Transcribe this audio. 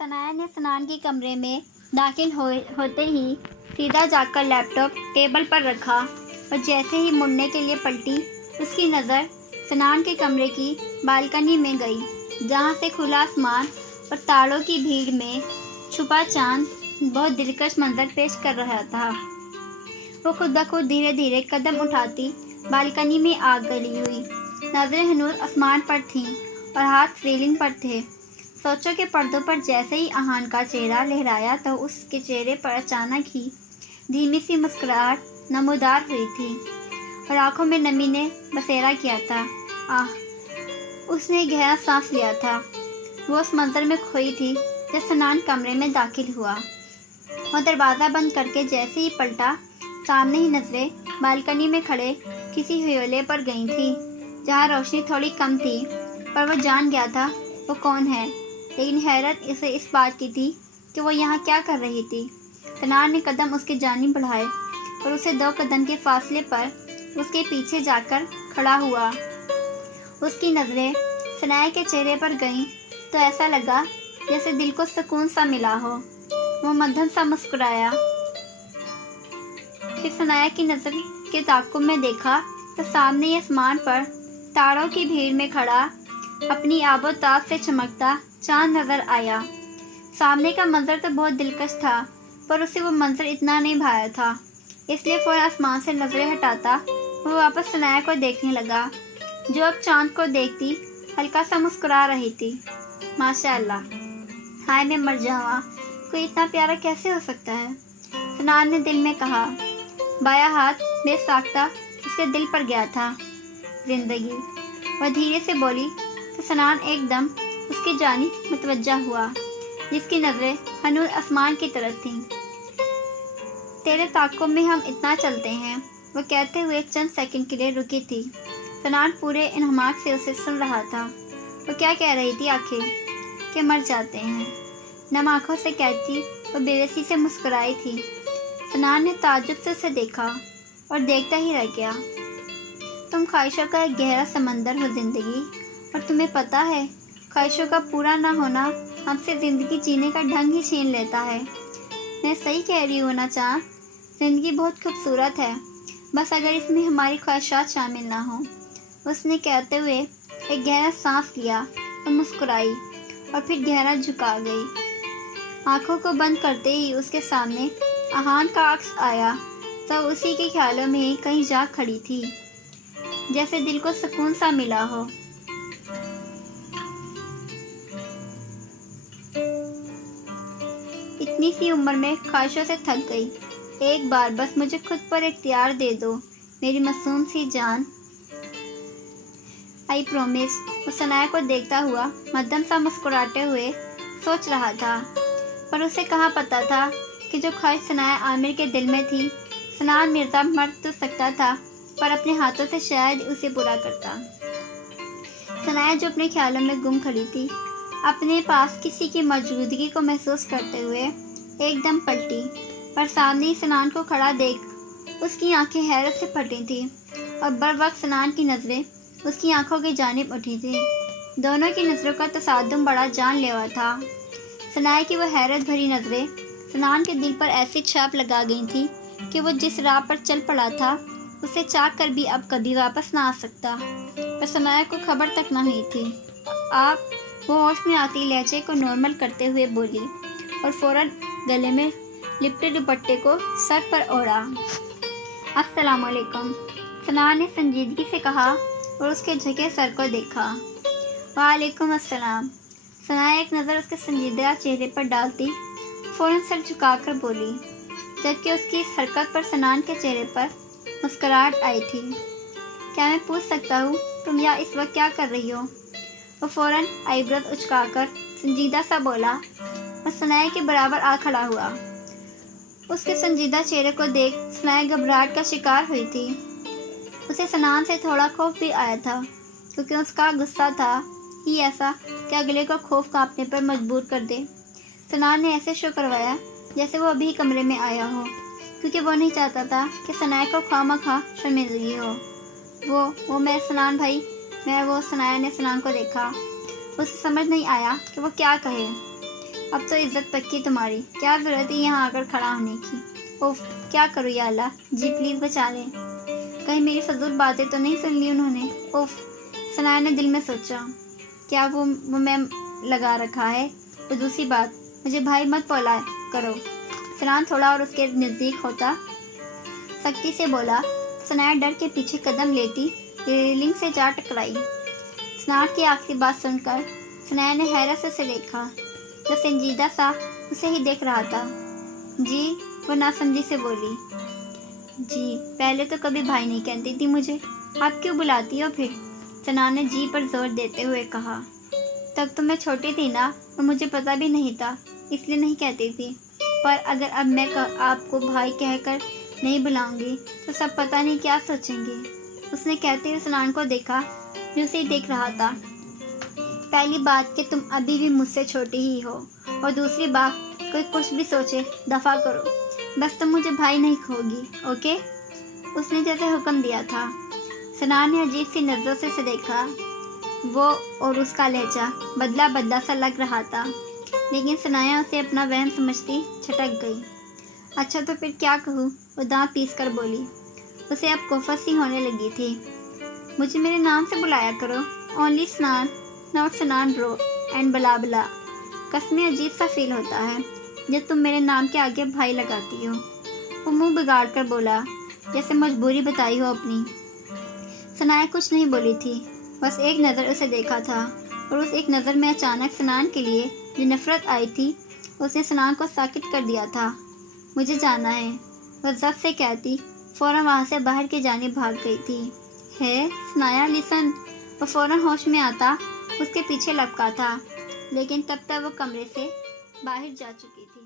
ثنایا نے سنان کے کمرے میں داخل ہوتے ہی سیدھا جا کر لیپ ٹاپ ٹیبل پر رکھا اور جیسے ہی مڑنے کے لیے پلٹی، اس کی نظر سنان کے کمرے کی بالکنی میں گئی، جہاں سے کھلا آسمان اور تاروں کی بھیڑ میں چھپا چاند بہت دلکش منظر پیش کر رہا تھا۔ وہ خود بخود دھیرے دھیرے قدم اٹھاتی بالکنی میں آ گئی ہوئی، نظریں ہنوز آسمان پر تھیں اور ہاتھ ریلنگ پر تھے۔ سوچو کہ پردوں پر جیسے ہی آہان کا چہرہ لہرایا تو اس کے چہرے پر اچانک ہی دھیمی سی مسکراہٹ نمودار ہوئی تھی اور آنکھوں میں نمی نے بسیرا کیا تھا۔ اس نے گہرا سانس لیا تھا۔ وہ اس منظر میں کھوئی تھی جب سنان کمرے میں داخل ہوا۔ وہ دروازہ بند کر کے جیسے ہی پلٹا، سامنے ہی نظریں بالکنی میں کھڑے کسی حیولے پر گئی تھی، جہاں روشنی تھوڑی کم تھی، پر وہ جان گیا تھا وہ کون ہے۔ لیکن حیرت اسے اس بات کی تھی کہ وہ یہاں کیا کر رہی تھی۔ سنان نے قدم اس کی جانب بڑھائے اور اسے 2 قدم کے فاصلے پر اس کے پیچھے جا کر کھڑا ہوا۔ اس کی نظریں سنایا کے چہرے پر گئیں تو ایسا لگا جیسے دل کو سکون سا ملا ہو۔ وہ مدھم سا مسکرایا، پھر سنایا کی نظر کے تعاقب میں دیکھا تو سامنے ہی آسمان پر تاروں کی بھیڑ میں کھڑا اپنی آب و تاب سے چمکتا چاند نظر آیا۔ سامنے کا منظر تو بہت دلکش تھا، پر اسے وہ منظر اتنا نہیں بھایا تھا، اس لیے فوراً آسمان سے نظریں ہٹاتا وہ واپس سنایا کو دیکھنے لگا، جو اب چاند کو دیکھتی ہلکا سا مسکرا رہی تھی۔ ماشاء اللہ، ہائے میں مر جاواں، کوئی اتنا پیارا کیسے ہو سکتا ہے؟ سنان نے دل میں کہا۔ بایاں ہاتھ بے ساختہ اس کے دل پر گیا تھا۔ زندگی، وہ دھیرے سے بولی تو سنان ایک دم اس کی جانب متوجہ ہوا، جس کی نظریں ہنوز آسمان کی طرف تھیں۔ تیرے تعاقب میں ہم اتنا چلتے ہیں، وہ کہتے ہوئے چند سیکنڈ کے لیے رکی تھی۔ سنان پورے انہماک سے اسے سن رہا تھا۔ وہ کیا کہہ رہی تھی آخر؟ کہ مر جاتے ہیں، نم آنکھوں سے کہتی وہ بے بسی سے مسکرائی تھی۔ سنان نے تعجب سے اسے دیکھا اور دیکھتا ہی رہ گیا۔ تم خواہشوں کا ایک گہرا سمندر ہو زندگی، اور تمہیں پتہ ہے خواہشوں کا پورا نہ ہونا ہم سے زندگی جینے کا ڈھنگ ہی چھین لیتا ہے۔ میں صحیح کہہ رہی ہوں نا چاند؟ زندگی بہت خوبصورت ہے، بس اگر اس میں ہماری خواہشات شامل نہ ہوں۔ اس نے کہتے ہوئے ایک گہرا سانس لیا اور مسکرائی، اور پھر گہرا جھکا گئی۔ آنکھوں کو بند کرتے ہی اس کے سامنے آہان کا عکس آیا تو اسی کے خیالوں میں ہی کہیں جا کھڑی تھی، جیسے دل کو سکون سا ملا ہو۔ اتنی سی عمر میں خواہشوں سے تھک گئی، ایک بار بس مجھے خود پر اختیار دے دو میری معصوم سی جان، آئی پرومس۔ وہ سنایا کو دیکھتا ہوا مدھم سا مسکراتے ہوئے سوچ رہا تھا، پر اسے کہاں پتا تھا کہ جو خواہش سنایا عامر کے دل میں تھی، سنان مرزا مر تو سکتا تھا پر اپنے ہاتھوں سے شاید اسے پورا کرتا۔ سنایا جو اپنے خیالوں میں گم کھڑی تھی، اپنے پاس کسی کی موجودگی کو محسوس کرتے ہوئے ایک دم پلٹی، پر سامنے ہی سنان کو کھڑا دیکھ اس کی آنکھیں حیرت سے پھٹی تھیں اور بروقت سنان کی نظریں اس کی آنکھوں کی جانب اٹھی تھیں۔ دونوں کی نظروں کا تصادم بڑا جان لیوا تھا۔ سنایا کی وہ حیرت بھری نظریں سنان کے دل پر ایسی چھاپ لگا گئی تھی کہ وہ جس راہ پر چل پڑا تھا اسے چاہ کر بھی اب کبھی واپس نہ آ سکتا، پر سنایا کو خبر تک نہ ہوئی تھی۔ آپ، وہ ہوش میں آتی لہجے کو نارمل کرتے ہوئے بولی اور فوراً گلے میں لپٹے دوپٹے کو سر پر اوڑھا۔ السلام علیکم، سنان نے سنجیدگی سے کہا اور اس کے جھکے سر کو دیکھا۔ وعلیکم السلام، سنایا ایک نظر اس کے سنجیدہ چہرے پر ڈالتی فوراً سر جھکا کر بولی، جبکہ اس کی اس حرکت پر سنان کے چہرے پر مسکراہٹ آئی تھی۔ کیا میں پوچھ سکتا ہوں تم یہاں اس وقت کیا کر رہی ہو؟ وہ فوراً آئی بروز اچکا کر سنجیدہ سا بولا اور سنایا کے برابر آ کھڑا ہوا۔ اس کے سنجیدہ چہرے کو دیکھ سنایا گھبراہٹ کا شکار ہوئی تھی۔ اسے سنان سے تھوڑا خوف بھی آیا تھا، کیونکہ اس کا غصہ تھا ہی ایسا کہ اگلے کو خوف کانپنے پر مجبور کر دے۔ سنان نے ایسے شو کروایا جیسے وہ ابھی کمرے میں آیا ہو، کیونکہ وہ نہیں چاہتا تھا کہ سنایا کو خواہ شرمندگی ہو۔ وہ میں سنان بھائی، وہ سنایا نے سنان کو دیکھا۔ اسے سمجھ نہیں آیا کہ وہ کیا کہے۔ اب تو عزت پکی تمہاری، کیا ضرورت ہے یہاں آ کر کھڑا ہونے کی؟ اوف، کیا کروں یا اللہ، جی پلیز بچا لیں، کہیں میری فضول باتیں تو نہیں سن لی انہوں نے۔ اوف، ثناء نے دل میں سوچا، کیا وہ میں لگا رکھا ہے؟ اور دوسری بات، مجھے بھائی مت بولا کرو۔ سنان تھوڑا اور اس کے نزدیک ہوتا سختی سے بولا۔ ثناء ڈر کے پیچھے قدم لیتی ریلنگ سے جا ٹکرائی۔ سنان کی آخری بات سن کر ثناء نے حیرت سے اسے دیکھا، جو سنجیدہ سا اسے ہی دیکھ رہا تھا۔ جی، وہ ناسمجھی سے بولی۔ جی، پہلے تو کبھی بھائی نہیں کہتی تھی مجھے، آپ کیوں بلاتی ہو پھر؟ ثناء نے جی پر زور دیتے ہوئے کہا۔ تب تو میں چھوٹی تھی نا، اور مجھے پتہ بھی نہیں تھا، اس لیے نہیں کہتی تھی، پر اگر اب میں آپ کو بھائی کہہ کر نہیں بلاؤں گی تو سب پتہ نہیں کیا سوچیں گے۔ اس نے کہتے ہوئے سنان کو دیکھا جو اسے دیکھ رہا تھا۔ پہلی بات کہ تم ابھی بھی مجھ سے چھوٹی ہی ہو، اور دوسری بات، کوئی کچھ بھی سوچے دفع کرو، بس تم مجھے بھائی نہیں کہو گی، اوکے؟ اس نے جیسے حکم دیا تھا۔ سنان نے عجیب سی نظروں سے اسے دیکھا، وہ اور اس کا لہجہ بدلا بدلا سا لگ رہا تھا، لیکن ثناء اسے اپنا وہم سمجھتی چھٹک گئی۔ اچھا تو پھر کیا کہوں؟ وہ دانت پیس کر بولی۔ اسے اب کوفت سی ہونے لگی تھی۔ مجھے میرے نام سے بلایا کرو، اونلی سنان، ناٹ سنان برو اینڈ بلا بلا۔ قسمیں عجیب سا فیل ہوتا ہے جب تم میرے نام کے آگے بھائی لگاتی ہو۔ وہ منہ بگاڑ کر بولا، جیسے مجبوری بتائی ہو اپنی۔ ثناء کچھ نہیں بولی تھی، بس ایک نظر اسے دیکھا تھا، اور اس ایک نظر میں اچانک سنان کے لیے جو نفرت آئی تھی اس نے سنان کو ساکت کر دیا تھا۔ مجھے جانا ہے، وہ ضبط سے کہتی فوراً وہاں سے باہر کی جانب بھاگ گئی تھی۔ ہے ثناء، لسن۔ وہ فوراً ہوش میں آتا اس کے پیچھے لپکا تھا، لیکن تب تک وہ کمرے سے باہر جا چکی تھی۔